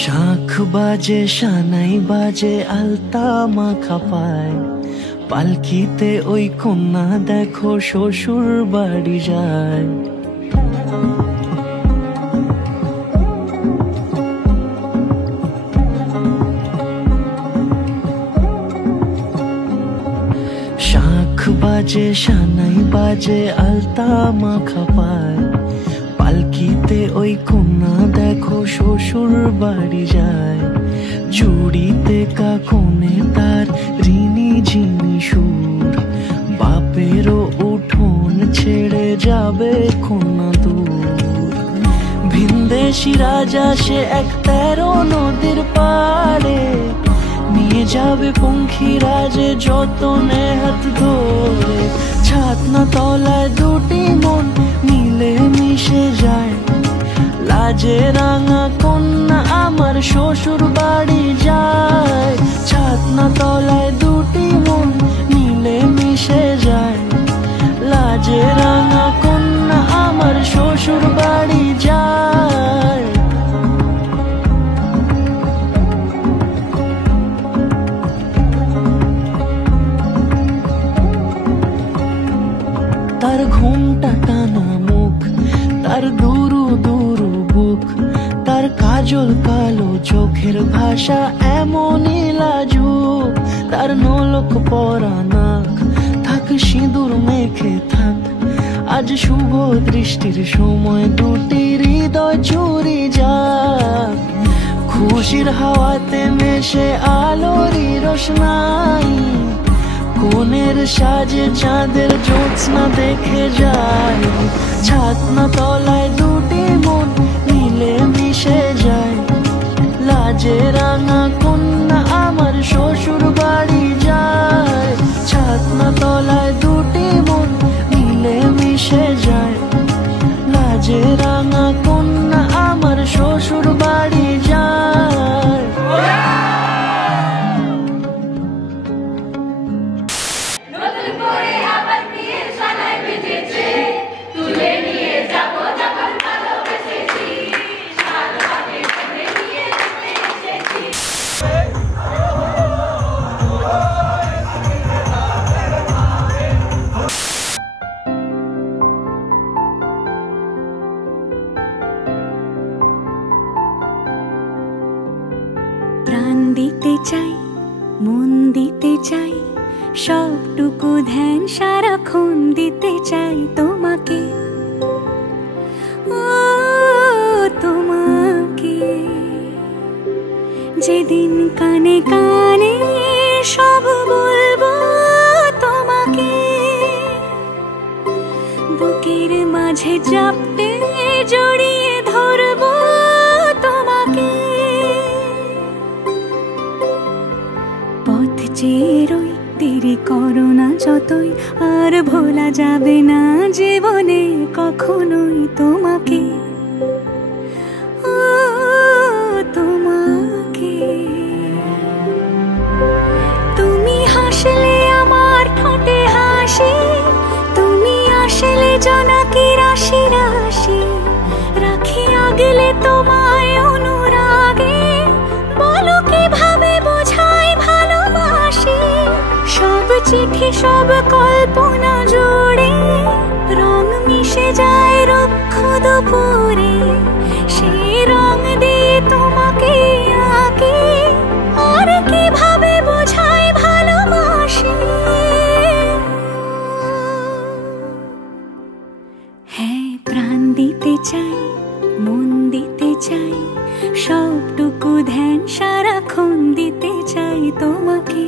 শাঁখ বাজে সানাই বাজে আলতা মাখা পায়, পালকিতে ওই কন্যা দেখো শ্বশুর বাড়ি যায়। শাঁখ বাজে সানাই বাজে আলতা মাখা পায়, পালকিতে ওই কন্যা দেখো শ্বশুর বাড়ি যায়। চুড়িতে কাকনে তার ঋণী ঝিনি সুর, বাপেরও উঠোন ছেড়ে যাবে কন্যা দূর। ভিনদেশি রাজা সে এক 13 নদীর পাড়ে, নিয়ে যাবে পঙ্খী রাজে যতনে হাত ধরে। ছাতনা তলায় দুটি মন মিলে মিশে যায়, লাজে রাঙা কন্যা আমার শ্বশুর বাড়ি যায়। ছাতনা তলায় দুটি মন মিলে মিশে যায়, লাজে রাঙা কন্যা আমার শ্বশুর বাড়ি যায়। তার ঘুমটা টানা মুখ, তার দুরু দুরু বুক, তার কাজল কালো চোখের ভাষা এমনই লাজুক। তার নোলক পরা নাক, থাক সিঁদুর মেখে থাক, আজ শুভ দৃষ্টির সময় দুটি হৃদয় চুরি যাক। খুশির হাওয়াতে মেশে আলোরই রোশনাই, কোণের সাজে চাঁদের জ্যোৎস্না দেখে যায়। ছাতনা তলায় দুটি মন মিলে মিশে যায়, লাজে রাঙা কন্যা আমার শ্বশুর বাড়ি যায়। ছাতনা তলায় দুটি মন মিলে মিশে যায়, লাজে রাঙা কন্যা আমার শ্বশুর বাড়ি যায়। প্রাণ দিতে চাই, মন দিতে চাই, সবটুকু ধ্যান সারাক্ষণ দিতে চাই তোমাকে, ও তোমাকে। যেদিন কানে কানে সব বলবো তোমাকে, বুকের মাঝে চাপতে জড়িয়ে ধরবো তোমাকে। পথ চেয়ে রই, দেরি করো না যতই, আর ভোলা যাবে না জীবনে কখনোই তোমাকে, ও তোমাকে। তুমি হাসলে আমার ঠোঁটে হাসি, তুমি আসলে জোনাকি রাশি রাশি, রাখি আগলে তোমায় অনুরাগে, বলো কিভাবে বোঝাই ভালোবাসি। সব চিঠি সব কল্পনা জুড়ে রং মিশে যায় রুক্ষ দুপুরে, সেই রং দিয়ে তোমাকে আঁকি, আর কিভাবে বোঝাই ভালোবাসি। হ্যাঁ, প্রাণ দিতে চাই, মন দিতে চাই, সবটুকু ধ্যান সারাক্ষণ দিতে চাই তোমাকে।